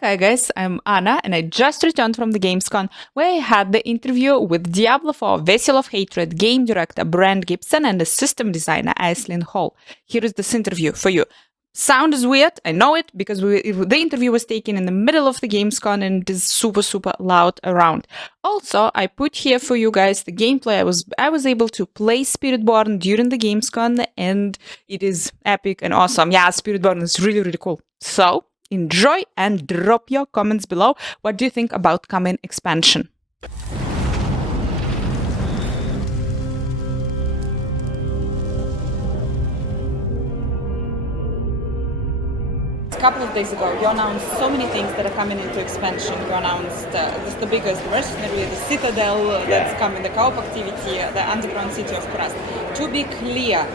Hi guys, I'm Anna and I just returned from the Gamescom where I had the interview with Diablo 4 Vessel of Hatred game director Brent Gibson and the system designer Aislyn Hall. Here is this interview for you. Sound is weird, I know it, because the interview was taken in the middle of the Gamescom and it is super loud around. Also, I put here for you guys the gameplay. I was able to play Spiritborn during the Gamescom and it is epic and awesome. Yeah, Spiritborn is really cool. So, enjoy and drop your comments below. What do you think about coming expansion? A couple of days ago, you announced so many things that are coming into expansion. You announced just the biggest Mercenary, the Citadel that's coming, the co-op activity, the Underground City of Crust. To be clear,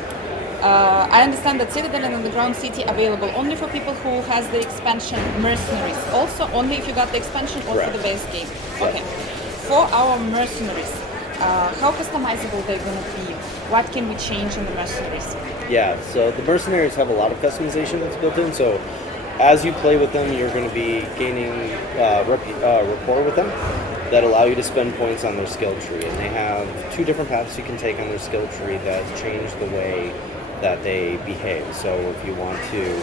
I understand that Citadel and Underground City available only for people who has the expansion Mercenaries. Also, only if you got the expansion or for the base game. Okay. For our Mercenaries, how customizable they're going to be? What can we change in the Mercenaries? Yeah, so the Mercenaries have a lot of customization that's built in. So as you play with them, you're going to be gaining rapport with them that allow you to spend points on their skill tree. And they have two different paths you can take on their skill tree that change the way that they behave. So if you want to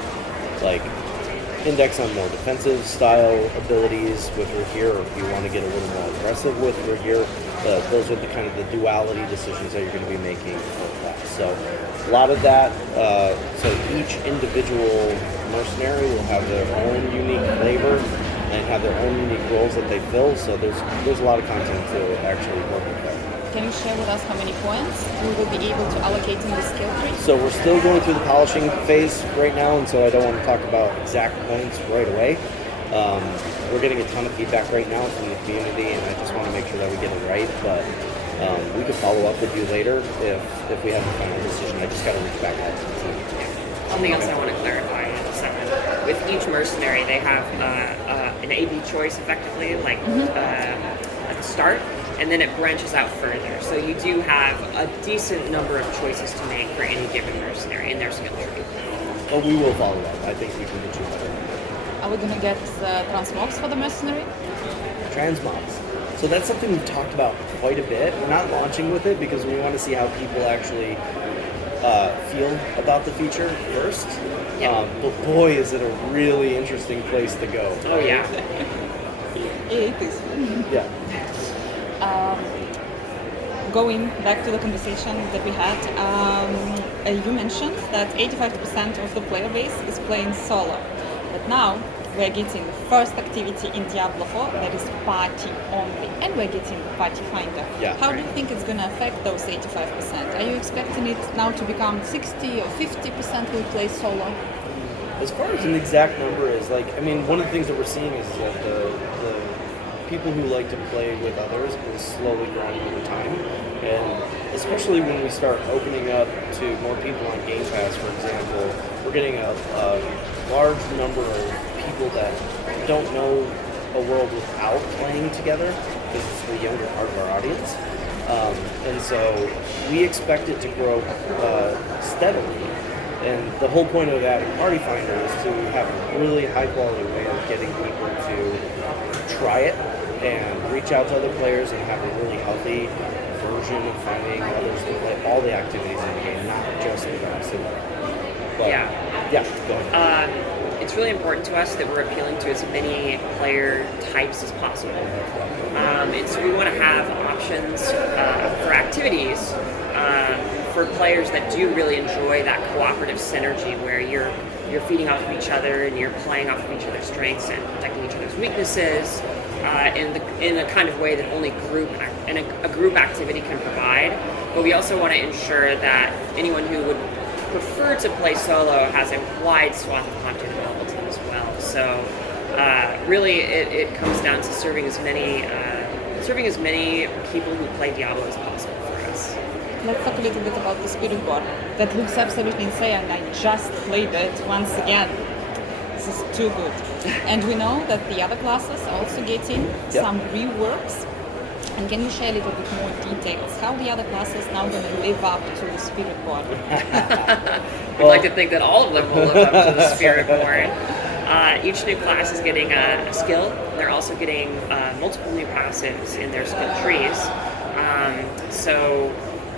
index on more defensive style abilities with your gear, or if you want to get a little more aggressive with your gear, those are the kind of the duality decisions that you're going to be making for class. So a lot of that, so each individual mercenary will have their own unique flavor and have their own unique roles that they fill. So there's a lot of content to actually work with there. Can you share with us how many points we will be able to allocate in the skill tree? So we're still going through the polishing phase right now, and so I don't want to talk about exact points right away. We're getting a ton of feedback right now from the community, and I just want to make sure that we get it right. But we could follow up with you later if we have a final decision. I just got to reach back out to the team. Something else I want to clarify in a second. With each mercenary, they have an A/B choice, effectively, at the start, and then it branches out further. So you do have a decent number of choices to make for any given mercenary in their skill tree. But we will follow up. I think we can get you better. Are we going to get transmobs for the mercenary? Transmobs. So that's something we've talked about quite a bit. We're not launching with it because we want to see how people actually feel about the feature first. Yeah. But boy, is it a really interesting place to go. Oh yeah. It is. Yeah. Going back to the conversation that we had, you mentioned that 85% of the player base is playing solo. But now we're getting the first activity in Diablo 4 that is party only, and we're getting the party finder. Yeah. How do you think it's going to affect those 85%? Are you expecting it now to become 60 or 50% will play solo? As far as an exact number is, one of the things that we're seeing is that the people who like to play with others is slowly growing over time. And especially when we start opening up to more people on Game Pass, for example, we're getting a large number of people that don't know a world without playing together, because it's the younger part of our audience. And so we expect it to grow steadily. And the whole point of that Party Finder is to have a really high quality way of getting people to try it and reach out to other players and have a really healthy version of finding others to play all the activities in the game, not just the Citadel. Yeah, go ahead. It's really important to us that we're appealing to as many player types as possible. We want to have options for activities for players that do really enjoy that cooperative synergy where you're feeding off of each other and you're playing off of each other's strengths and protecting each other's weaknesses in a kind of way that only a group activity can provide. But we also want to ensure that anyone who would prefer to play solo has a wide swath of content available to them as well. So really it comes down to serving as many people who play Diablo as possible for us. Let's talk a little bit about the Spiritborn. That looks absolutely insane, and I just played it once again. This is too good. And we know that the other classes are also getting some reworks. And can you share a little bit more details? How the other classes now going to live up to the Spiritborn? We'd like to think that all of them will live up to the Spiritborn. Each new class is getting a skill. They're also getting multiple new passives in their skill trees. So,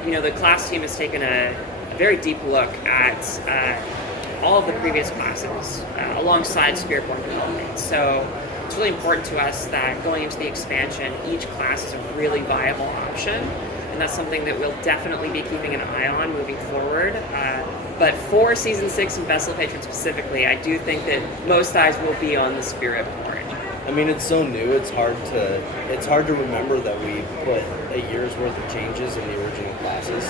the class team has taken a very deep look at all of the previous classes alongside Spiritborn development. So it's really important to us that going into the expansion, each class is a really viable option, and that's something that we'll definitely be keeping an eye on moving forward. But for Season 6 and Vessel Patron specifically, I do think that most eyes will be on the Spiritborn. I mean, it's so new. It's hard to remember that we put a year's worth of changes in the original classes.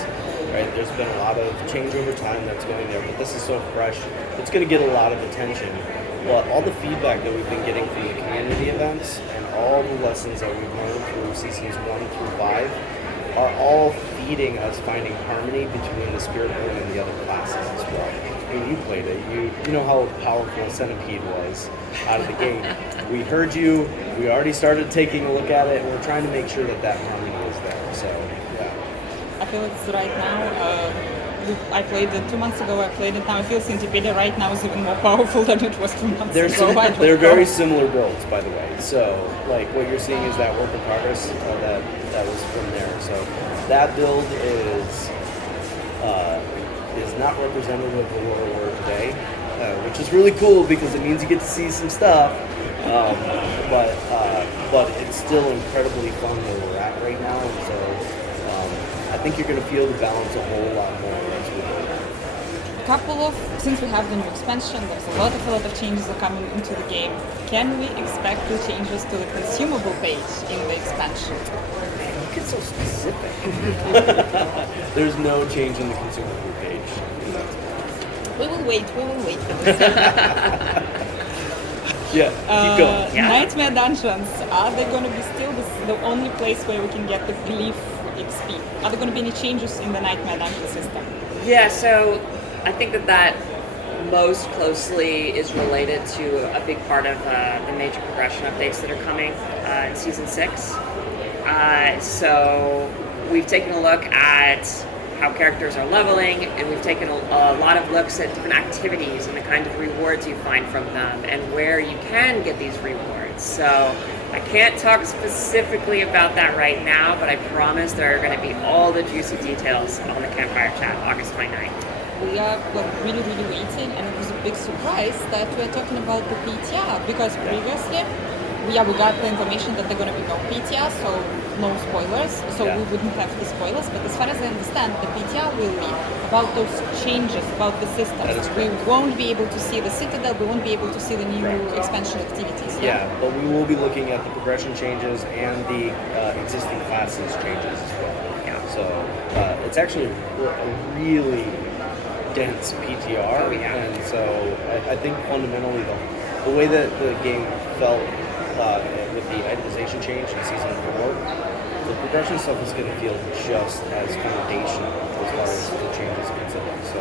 Right? There's been a lot of change over time that's going there, but this is so fresh. It's going to get a lot of attention. But all the feedback that we've been getting from the community events and all the lessons that we've learned through seasons 1 through 5 are all feeding us finding harmony between the Spiritborn and the other classes as well. I mean, you played it. You know how powerful Centipede was out of the gate. We heard you. We already started taking a look at it, and we're trying to make sure that harmony is there. So, yeah. I feel it's right now. I played it 2 months ago. I played it now. I feel Centipede right now is even more powerful than it was 2 months ago. They're very similar builds, by the way. So, like, what you're seeing is that work in progress that was from there. So, that build is not representative of where we're today, which is really cool because it means you get to see some stuff. But it's still incredibly fun where we're at right now, and so I think you're going to feel the balance a whole lot more as we go. Since we have the new expansion, there's a lot of changes are coming into the game. Can we expect the changes to the consumable page in the expansion? You get so specific. There's no change in the consumable page. We will wait. Yeah, keep going. Nightmare Dungeons, are they going to be still the only place where we can get the glyph XP? Are there going to be any changes in the Nightmare Dungeon system? Yeah, so I think that most closely is related to a big part of the major progression updates that are coming in Season 6. So we've taken a look at how characters are leveling, and we've taken a lot of looks at different activities and the kind of rewards you find from them and where you can get these rewards. So I can't talk specifically about that right now, but I promise there are going to be all the juicy details on the Campfire Chat August 29th. We are really waiting, and it was a big surprise that we're talking about the PTR, because previously we got the information that there are going to be no PTR, so no spoilers, so we wouldn't have the spoilers, but as far as I understand, the PTR will be about those changes, about the systems. We won't be able to see the Citadel, we won't be able to see the new expansion activities. Yeah, but we will be looking at the progression changes and the existing classes changes as well. Yeah. So it's actually a really dense PTR, and so I think fundamentally the way that the game felt with the itemization change in Season 4, the progression stuff is going to feel just as foundational as far as the changes considered. So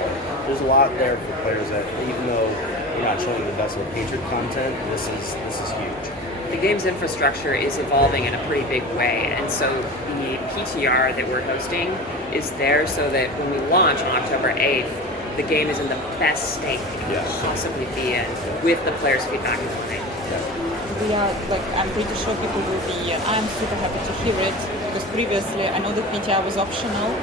there's a lot there for players that, even though you're not showing the Vessel of Hatred content, this is huge. The game's infrastructure is evolving in a pretty big way, and so the PTR that we're hosting is there so that when we launch on October 8th, the game is in the best state it can possibly be in, with the players' feedback in mind. I'm pretty sure people will be, and I'm super happy to hear it, because previously I know that PTR was optional,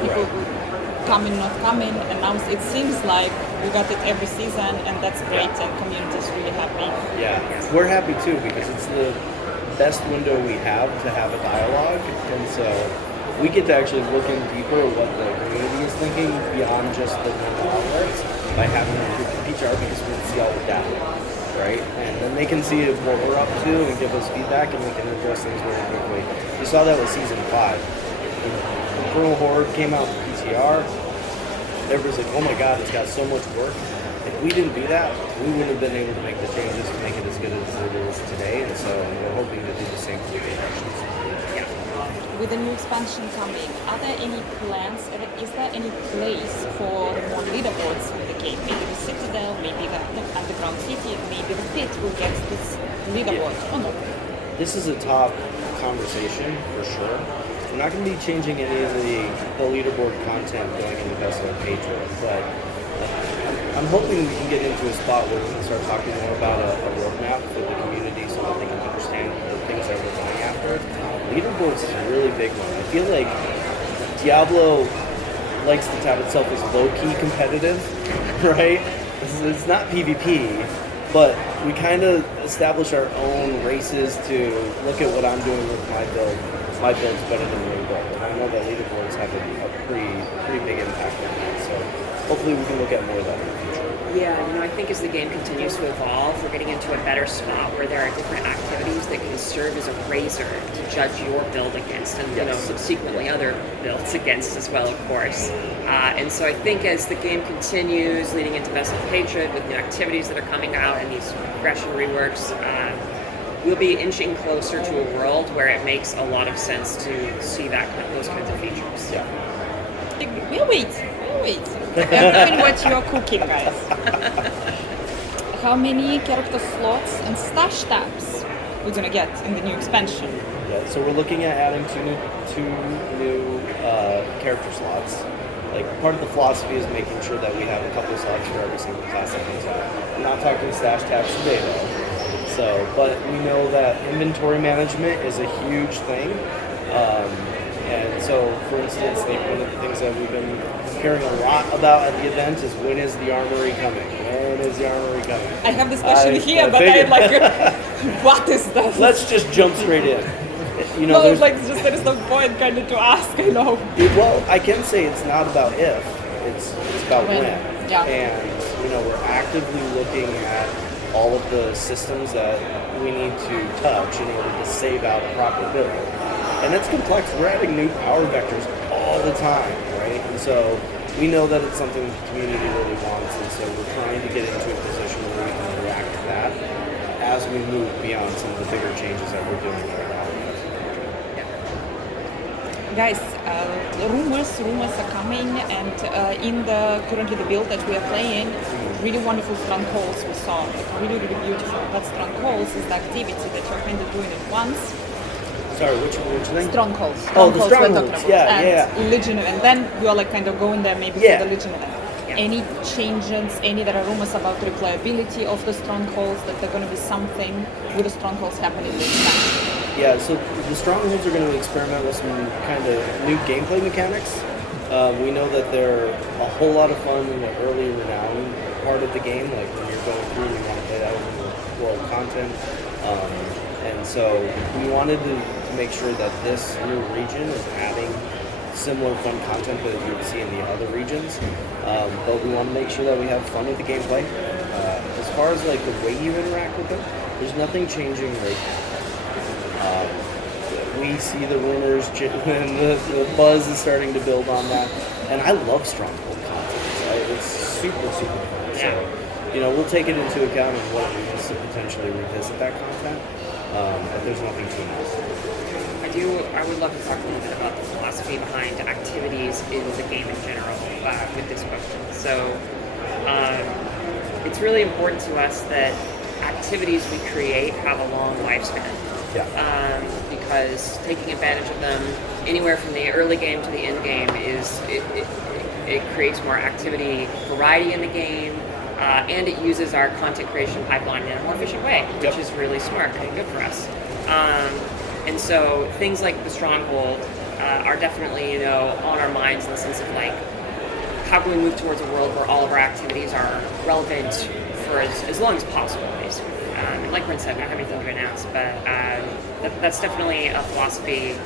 people would come in, not come in, and now it seems like we got it every season, and that's great, and community is really happy. Yeah, we're happy too, because it's the best window we have to have a dialogue, and so we get to actually look in deeper at what the community is thinking beyond just the normal outlets by having a group of PTR, because we can see all the data, right? And then they can see what we're up to and give us feedback, and we can address things very quickly. You saw that with Season 5. When Colonel Horde came out with PTR, everybody's like, oh my god, it's got so much work. If we didn't do that, we wouldn't have been able to make the changes to make it as good as it is today, and so we're hoping to do the same for the progressions. With the new expansion coming, are there any plans, is there any place for the more leaderboards in the game? Maybe the Citadel, maybe the Underground City, maybe the Pit will get this leaderboard, or no? This is a top conversation, for sure. We're not going to be changing any of the leaderboard content going into Vessel of Hatred, but I'm hoping we can get into a spot where we can start talking more about a roadmap for the community so that they can understand the things that we're going after. Leaderboards is a really big one. I feel like Diablo likes to tout itself as low-key competitive, right? It's not PvP, but we kind of establish our own races to look at what I'm doing with my build. My build's better than your build. And I know that leaderboards have a pretty big impact on that. So hopefully we can look at more of that in the future. Yeah, I think as the game continues to evolve, we're getting into a better spot where there are different activities that can serve as a razor to judge your build against, and subsequently other builds against as well, of course. And so I think as the game continues, leading into Vessel of Hatred with new activities that are coming out and these progression reworks, we'll be inching closer to a world where it makes a lot of sense to see those kinds of features. Yeah. We'll wait. Everything what you're cooking, guys. How many character slots and stash tabs we're gonna get in the new expansion? Yeah, so we're looking at adding two new character slots. Like, part of the philosophy is making sure that we have a couple slots for every single class that comes out. I'm not talking stash tabs today though. So, but we know that inventory management is a huge thing. And so, for instance, like one of the things that we've been hearing a lot about at the event is when is the armoury coming? When is the armoury coming? I have this question here, but I'm like, what is that? Let's just jump straight in. Well, like, there is no point kind of to ask, I know. Well, I can say it's not about if, it's about when. Yeah. And, we're actively looking at all of the systems that we need to touch in order to save out a proper build. And it's complex. We're adding new power vectors all the time, right? And so we know that it's something the community really wants, and so we're trying to get into a position where we can react to that as we move beyond some of the bigger changes that we're doing right now. Guys, rumors are coming, and in currently the build that we are playing, really wonderful Strongholds we saw, like really beautiful. But Strongholds is the activity that you're kind of doing it once. Sorry, which thing? Strongholds. Oh, the we're Strongholds, talking about. yeah. Legion event. Then you are like kind of going there maybe for the Legion event. Yeah. Any changes, there are rumors about the replayability of the Strongholds, that there are going to be something with the Strongholds happening this time. Yeah, so the Strongholds are going to experiment with some kind of new gameplay mechanics. We know that they're a whole lot of fun in the early renown part of the game, like when you're going through and you want to play that with the world content. And so we wanted to make sure that this new region is adding similar fun content that you would see in the other regions. But we want to make sure that we have fun with the gameplay. As far as like the way you interact with them, there's nothing changing right now. We see the rumors and the buzz is starting to build on that. And I love Stronghold content. It's super, super fun. So, we'll take it into account of what it means to potentially revisit that content. But there's nothing to announce. I would love to talk a little bit about the philosophy behind activities in the game in general with this question. So it's really important to us that activities we create have a long lifespan. Yeah. Because taking advantage of them anywhere from the early game to the end game it creates more activity variety in the game. And it uses our content creation pipeline in a more efficient way, which is really smart and good for us. And so things like the Stronghold are definitely, on our minds in the sense of like, how can we move towards a world where all of our activities are relevant for as long as possible, basically. And like Brent said, not have anything to announce, but that's definitely a philosophy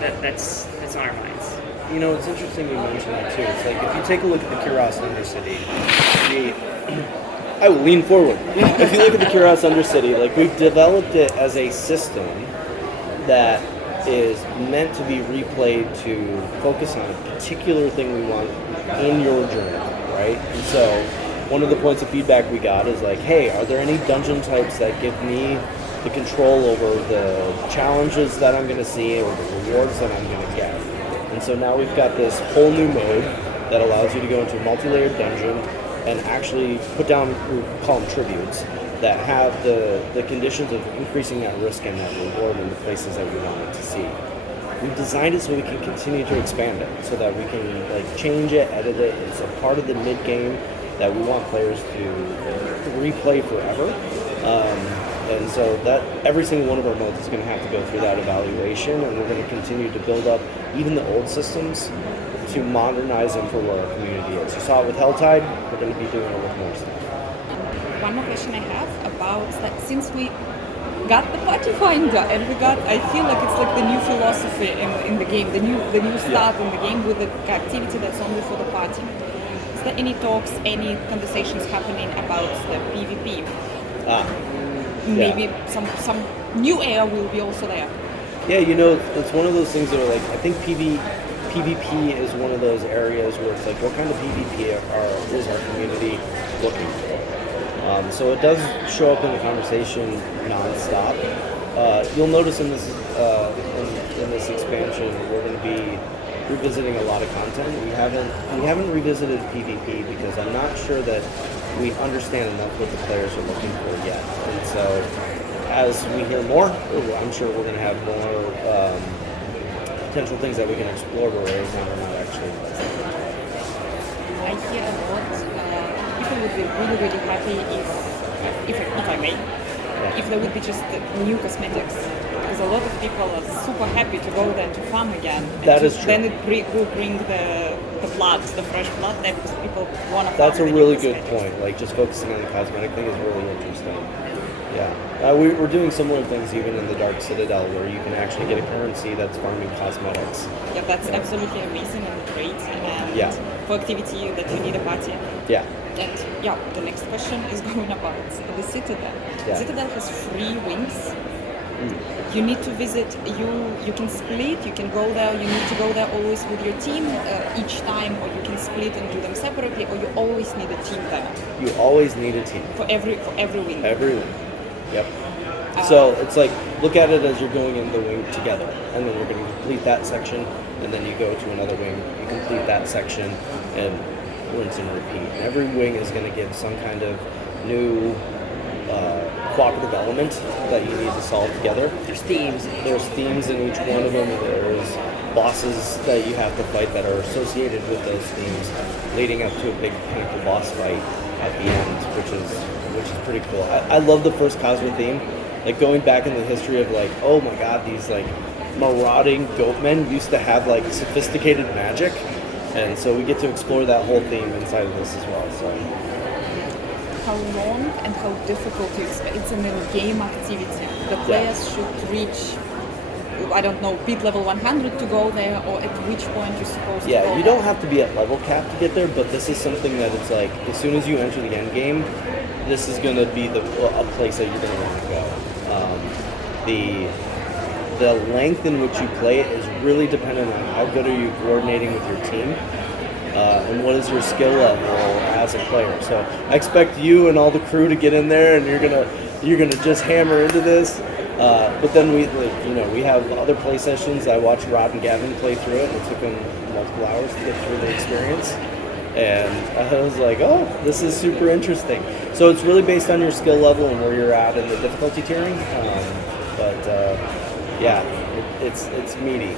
that's on our minds. It's interesting you mention that too. It's like if you take a look at the Kuros Undercity, I will lean forward. If you look at the Kuros Undercity, like we've developed it as a system that is meant to be replayed to focus on a particular thing we want in your journey, right? And so one of the points of feedback we got is like, hey, are there any dungeon types that give me the control over the challenges that I'm going to see or the rewards that I'm going to get? And so now we've got this whole new mode that allows you to go into a multi-layered dungeon and actually put down, we call them tributes, that have the conditions of increasing that risk and that reward in the places that we want it to see. We've designed it so we can continue to expand it, so that we can like change it, edit it. It's a part of the mid-game that we want players to replay forever. And so that every single one of our modes is going to have to go through that evaluation, and we're going to continue to build up even the old systems to modernize them for where our community is. You saw it with Helltide, we're going to be doing it with more stuff. One more question I have about, like, since we got the party finder and we got, I feel like it's like the new philosophy in the game, the new start in the game with the activity that's only for the party. Is there any talks, any conversations happening about the PvP? Maybe some new area will be also there. Yeah, it's one of those things that are like, I think PvP is one of those areas where it's like, what kind of PvP is our community looking for? So it does show up in the conversation nonstop. You'll notice in this in this expansion, we're going to be revisiting a lot of content. We haven't revisited PvP because I'm not sure that we understand enough what the players are looking for yet. And so, as we hear more, I'm sure we're going to have more potential things that we can explore where right now we're not actually. I hear a lot. People would be really, really happy if I may, if there would be just new cosmetics. Because a lot of people are super happy to go there to farm again. That is true. Then it will bring the blood, the fresh blood there, because people want to farm. That's a really good point. Like, just focusing on the cosmetic thing is really interesting. Yeah. We're doing similar things even in the Dark Citadel, where you can actually get a currency that's farming cosmetics. Yeah, that's absolutely amazing and great. And for activity that you need a party. Yeah. And the next question is going about the Citadel. Yeah. Citadel has 3 wings. You need to visit, you can split, you can go there, you need to go there always with your team each time, or you can split and do them separately, or you always need a team there. You always need a team. For every wing. Every wing. Yep. So it's like, look at it as you're going in the wing together, and then you're going to complete that section, and then you go to another wing, you complete that section, and rinse and repeat. And every wing is going to give some kind of new cooperative element that you need to solve together. There's themes. There's themes in each one of them. There's bosses that you have to fight that are associated with those themes, leading up to a big pinnacle boss fight at the end, which is pretty cool. I love the first Cosmo theme. Like, going back in the history of, like, oh my god, these like marauding goatmen used to have like sophisticated magic, and so we get to explore that whole theme inside of this as well. So. How long and how difficult you expect? It's an in-game activity. The players should reach, I don't know, beat level 100 to go there, or at which point you're supposed to go you there. don't have to be at level cap to get there, but this is something that it's like, as soon as you enter the end game, this is going to be a place that you're going to want to go. The length in which you play it is really dependent on how good are you coordinating with your team. And what is your skill level as a player? So I expect you and all the crew to get in there, and you're gonna just hammer into this. But then we have other play sessions. I watched Rod and Gavin play through it. It took them multiple hours to get through the experience, and I was like, oh, this is super interesting. So it's really based on your skill level and where you're at in the difficulty tiering. It's meaty.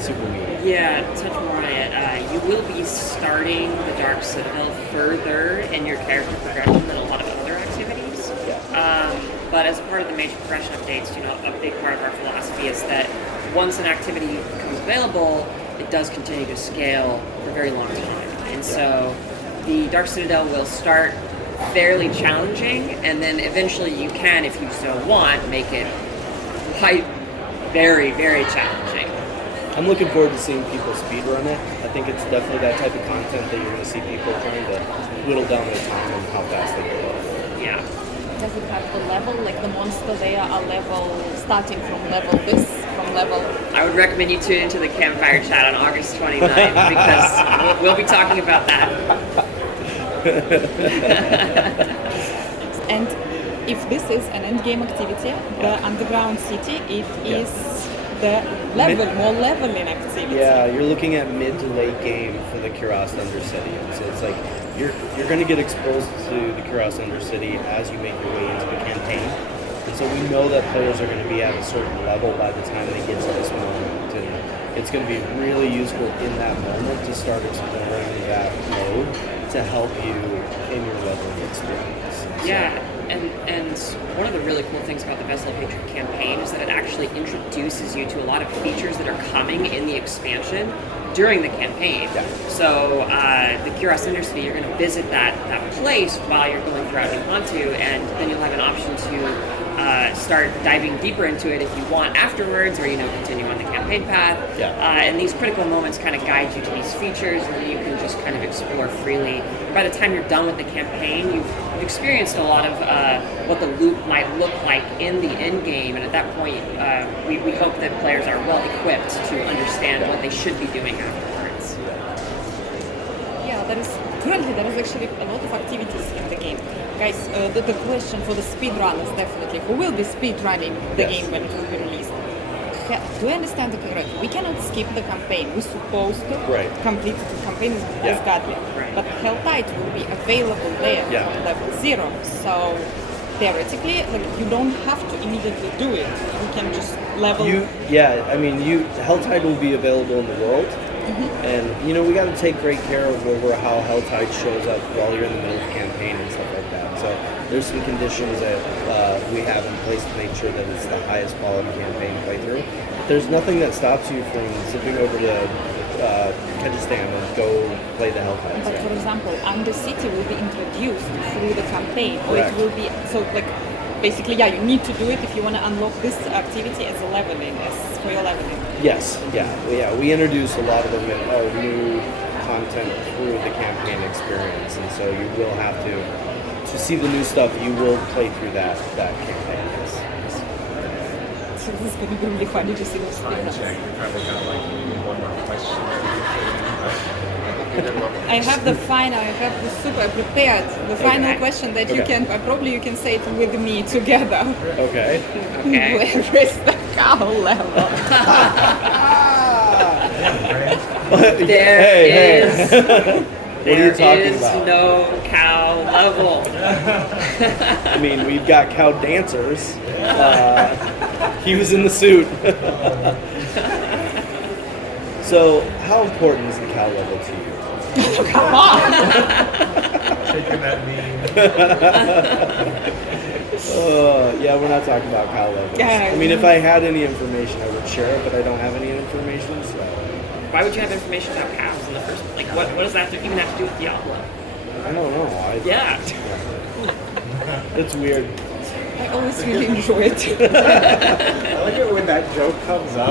Super meaty. Yeah, to touch more on it, you will be starting the Dark Citadel further in your character progression than a lot of other activities. Yeah. But as part of the major progression updates, a big part of our philosophy is that once an activity becomes available, it does continue to scale for a very long time. And so the Dark Citadel will start fairly challenging, and then eventually you can, if you so want, make it quite very, very challenging. I'm looking forward to seeing people speedrun it. I think it's definitely that type of content that you're going to see people trying to whittle down their time and how fast they go. Yeah. Does it have the level, like the monster there are starting from level? I would recommend you tune into the Campfire Chat on August 29th because we'll be talking about that. And if this is an end-game activity, the Underground City, it is the more leveling activity. Yeah, you're looking at mid to late game for the Kuros Undercity. And so it's like you're going to get exposed to the Kuros Undercity as you make your way into the campaign. And so we know that players are going to be at a certain level by the time they get to this moment. And it's going to be really useful in that moment to start exploring that mode to help you in your leveling experience. Yeah, and one of the really cool things about the Vessel of Hatred campaign is that it actually introduces you to a lot of features that are coming in the expansion during the campaign. Yeah. So the Kiros Undercity, you're going to visit that place while you're going throughout Nihantu, and then you'll have an option to start diving deeper into it if you want afterwards, or continue on the campaign path. Yeah. And these critical moments kind of guide you to these features, and then you can just kind of explore freely. By the time you're done with the campaign, you've experienced a lot of what the loop might look like in the end game, and at that point, we hope that players are well equipped to understand what they should be doing afterwards. Yeah, currently there is actually a lot of activities in the game. Guys, the question for the speedrunners definitely, who will be speedrunning the game when it will be released? Do I understand it correctly? We cannot skip the campaign. We're supposed to complete the campaign as godly. Right. But Helltide will be available there on level 0. So theoretically, you don't have to immediately do it. You can just level. Helltide will be available in the world. And we got to take great care of how Helltide shows up while you're in the middle of the campaign and stuff like that. So there's some conditions that we have in place to make sure that it's the highest quality campaign playthrough. There's nothing that stops you from zipping over to Kyrgyzstan and go play the Helltide. But for example, Undercity will be introduced through the campaign, or Correct. it will be basically, you need to do it if you want to unlock this activity as a leveling, as for your leveling. Yes, we introduce a lot of the new content through the campaign experience, and so you will have to see the new stuff. You will play through that campaign. Yes. So this is going to be really funny to see those things. Probably got one more question. I have the super prepared, the final question that you can, probably you can say it with me together. Okay. Where is the cow level? There is What are you talking about? no cow level. I mean, we've got cow dancers. He was in the suit. So, how important is the cow level to you? Come on! Taking that meme. We're not talking about cow levels. Yeah, I mean, if I had any information, I would share it, but I don't have any information, so... Why would you have information about cows in the first place? What does that even have to do with Diablo? I don't know. Yeah. It's weird. I always really enjoy it. I like it when that joke comes up.